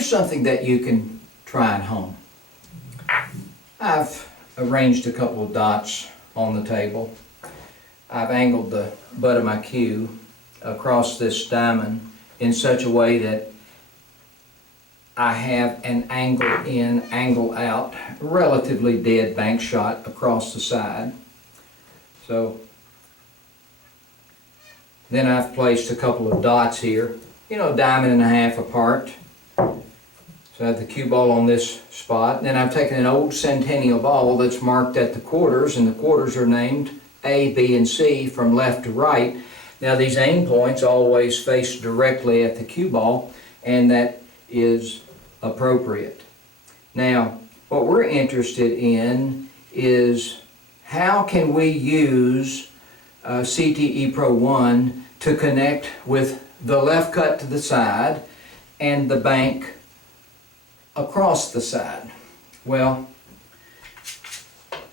here's something that you can try at home. I've arranged a couple of dots on the table. I've angled the butt of my cue across this diamond in such a way that I have an angle in, angle out, relatively dead bank shot across the side. So then I've placed a couple of dots here, you know, diamond and a half apart. So I have the cue ball on this spot. And then I've taken an old centennial ball that's marked at the quarters, and the quarters are named A, B, and C from left to right. Now these aim points always face directly at the cue ball, and that is appropriate. Now, what we're interested in is how can we use CTE PRO ONE to connect with the left cut to the side and the bank across the side. Well,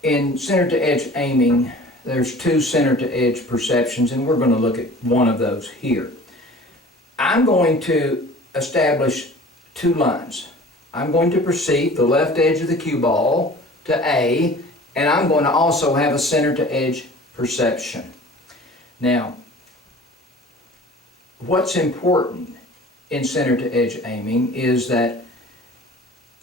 in center to edge aiming, there's two center to edge perceptions, and we're going to look at one of those here. I'm going to establish two lines. I'm going to perceive the left edge of the cue ball to A, and I'm going to also have a center to edge perception. Now, what's important in center to edge aiming is that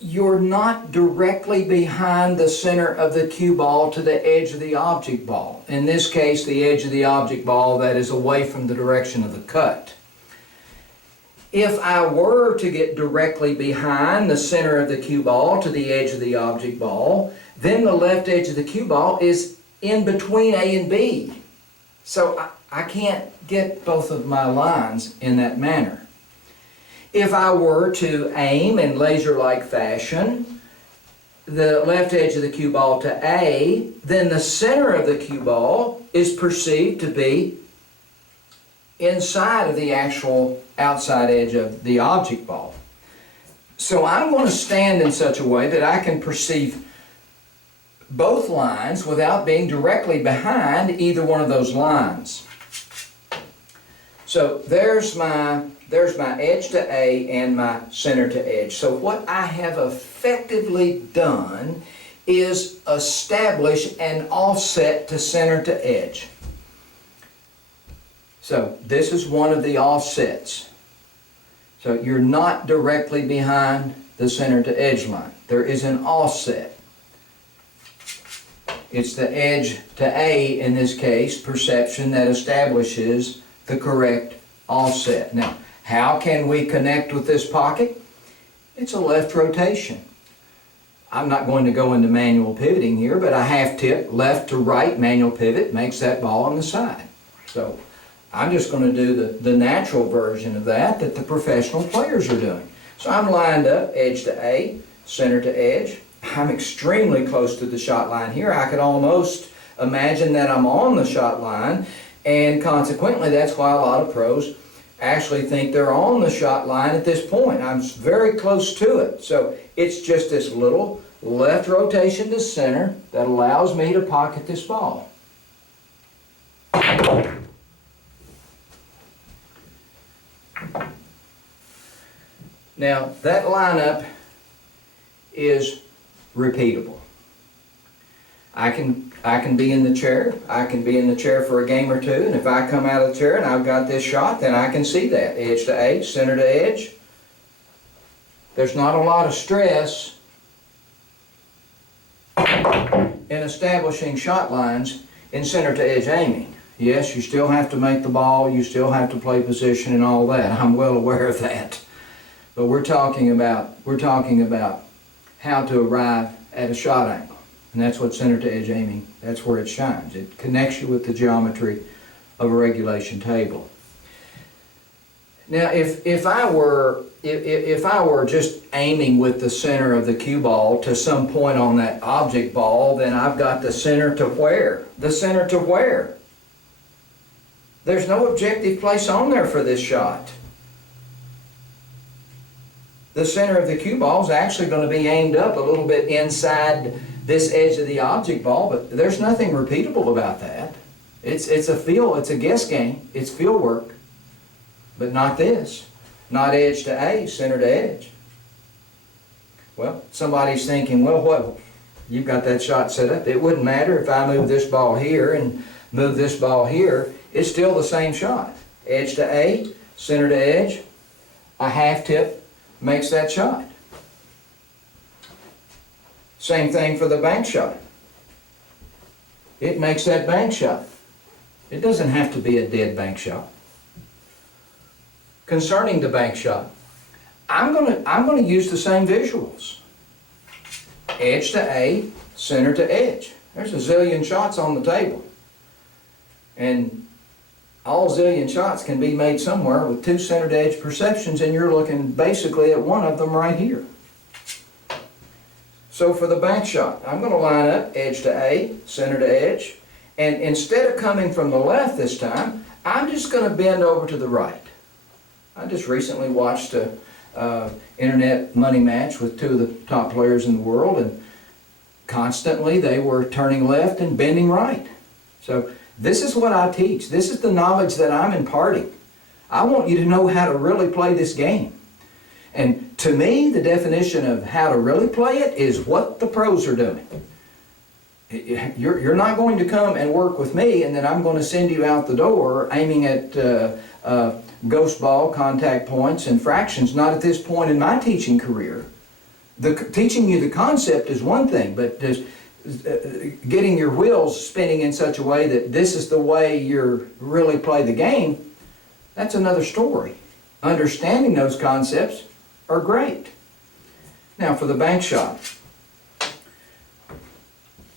you're not directly behind the center of the cue ball to the edge of the object ball. In this case, the edge of the object ball that is away from the direction of the cut. If I were to get directly behind the center of the cue ball to the edge of the object ball, then the left edge of the cue ball is in between A and B. So I can't get both of my lines in that manner. If I were to aim in laser-like fashion the left edge of the cue ball to A, then the center of the cue ball is perceived to be inside of the actual outside edge of the object ball. So I'm going to stand in such a way that I can perceive both lines without being directly behind either one of those lines. So there's my edge to A and my center to edge. So what I have effectively done is establish an offset to center to edge. So this is one of the offsets. So you're not directly behind the center to edge line. There is an offset. It's the edge to A, in this case, perception, that establishes the correct offset. Now, how can we connect with this pocket? It's a left rotation. I'm not going to go into manual pivoting here, but a half tip left to right manual pivot makes that ball on the side. So I'm just going to do the natural version of that the professional players are doing. So I'm lined up, edge to A, center to edge. I'm extremely close to the shot line here. I could almost imagine that I'm on the shot line, and consequently that's why a lot of pros actually think they're on the shot line at this point. I'm very close to it. So it's just this little left rotation to center that allows me to pocket this ball. Now that lineup is repeatable. I can be in the chair. I can be in the chair for a game or two, and if I come out of the chair and I've got this shot, then I can see that edge to A, center to edge. There's not a lot of stress in establishing shot lines in center to edge aiming. Yes, you still have to make the ball, you still have to play position and all that. I'm well aware of that. But we're talking about how to arrive at a shot angle. And that's what center to edge aiming, that's where it shines. It connects you with the geometry of a regulation table. Now, if I were just aiming with the center of the cue ball to some point on that object ball, then I've got the center to where? The center to where? There's no objective place on there for this shot. The center of the cue ball is actually going to be aimed up a little bit inside this edge of the object ball, but there's nothing repeatable about that. It's a guess game, it's feel work, but not this. Not edge to A, center to edge. Well, somebody's thinking, well, what? You've got that shot set up. It wouldn't matter if I move this ball here and move this ball here. It's still the same shot. Edge to A, center to edge, a half tip makes that shot. Same thing for the bank shot. It makes that bank shot. It doesn't have to be a dead bank shot. Concerning the bank shot, I'm gonna use the same visuals. Edge to A, center to edge. There's a zillion shots on the table. And all zillion shots can be made somewhere with two center to edge perceptions, and you're looking basically at one of them right here. So for the bank shot, I'm going to line up edge to A, center to edge, and instead of coming from the left this time, I'm just going to bend over to the right. I just recently watched a internet money match with two of the top players in the world, and constantly they were turning left and bending right. So this is what I teach. This is the knowledge that I'm imparting. I want you to know how to really play this game. And to me, the definition of how to really play it is what the pros are doing. You're not going to come and work with me and then I'm going to send you out the door aiming at ghost ball, contact points, and fractions. Not at this point in my teaching career. Teaching you the concept is one thing, but getting your wheels spinning in such a way that this is the way you really play the game, that's another story. Understanding those concepts are great. Now for the bank shot.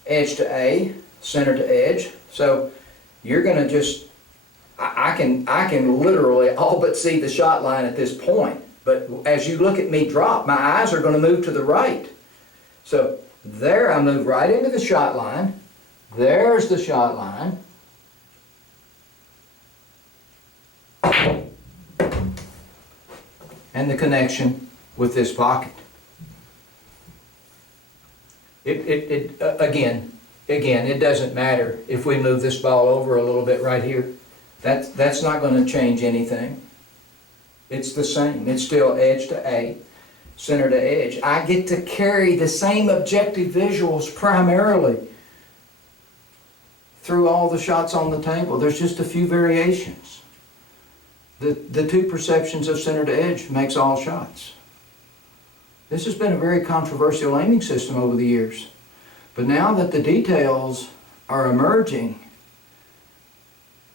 Edge to A, center to edge. So you're going to just, I can literally all but see the shot line at this point. But as you look at me drop, my eyes are going to move to the right. So there I move right into the shot line. There's the shot line. And the connection with this pocket. Again, it doesn't matter if we move this ball over a little bit right here. That's not going to change anything. It's the same. It's still edge to A, center to edge. I get to carry the same objective visuals primarily through all the shots on the table. There's just a few variations. The two perceptions of center to edge makes all shots. This has been a very controversial aiming system over the years. But now that the details are emerging,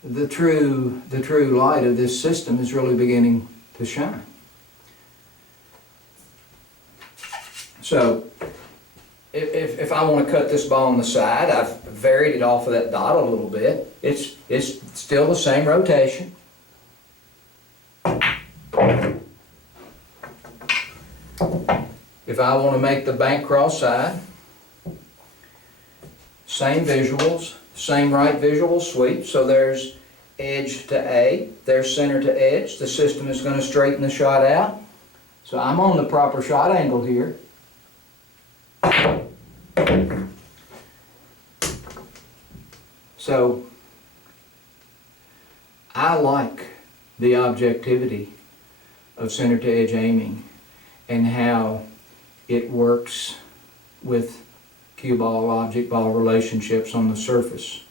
the true light of this system is really beginning to shine. So, if I want to cut this ball on the side, I've varied it off of that dot a little bit. It's still the same rotation. If I want to make the bank cross side, same visuals, same right visual sweep. So there's edge to A, there's center to edge. The system is going to straighten the shot out. So I'm on the proper shot angle here. So I like the objectivity of center to edge aiming and how it works with cue ball, object ball relationships on the surface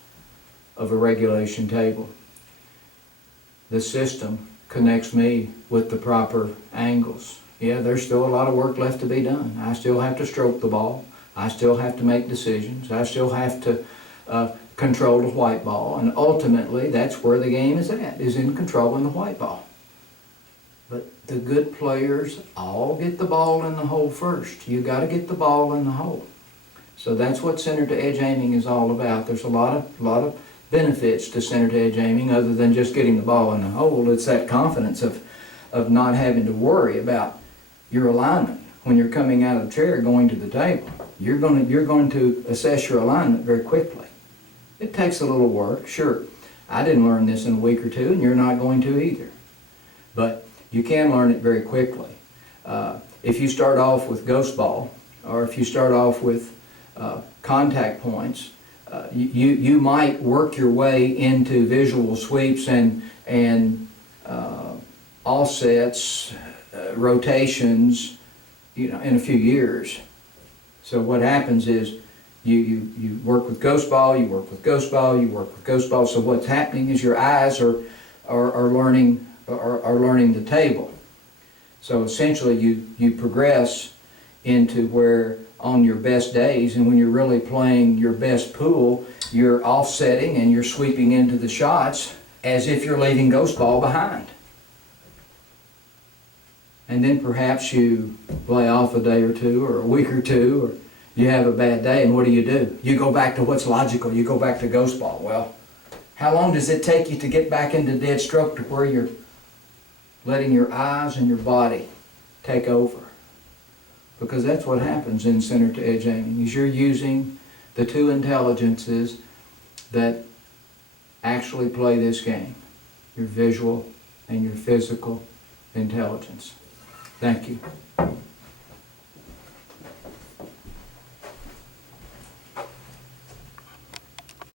of a regulation table. The system connects me with the proper angles. Yeah, there's still a lot of work left to be done. I still have to stroke the ball. I still have to make decisions. I still have to control the white ball. And ultimately, that's where the game is at, is in controlling the white ball. But the good players all get the ball in the hole first. You got to get the ball in the hole. So that's what center to edge aiming is all about. There's a lot of benefits to center to edge aiming other than just getting the ball in the hole. It's that confidence of not having to worry about your alignment when you're coming out of the chair going to the table. You're going to assess your alignment very quickly. It takes a little work, sure. I didn't learn this in a week or two, and you're not going to either. But you can learn it very quickly. If you start off with ghost ball, or if you start off with contact points, you might work your way into visual sweeps and offsets, rotations, in a few years. So what happens is you work with ghost ball, you work with ghost ball, you work with ghost ball. So what's happening is your eyes are learning the table. So essentially you progress into where on your best days, and when you're really playing your best pool, you're offsetting and you're sweeping into the shots as if you're leaving ghost ball behind. And then perhaps you lay off a day or two or a week or two, or you have a bad day, and what do? You go back to what's logical. You go back to ghost ball. Well, how long does it take you to get back into dead stroke to where you're letting your eyes and your body take over? Because that's what happens in center to edge aiming, is you're using the two intelligences that actually play this game, your visual and your physical intelligence. Thank you.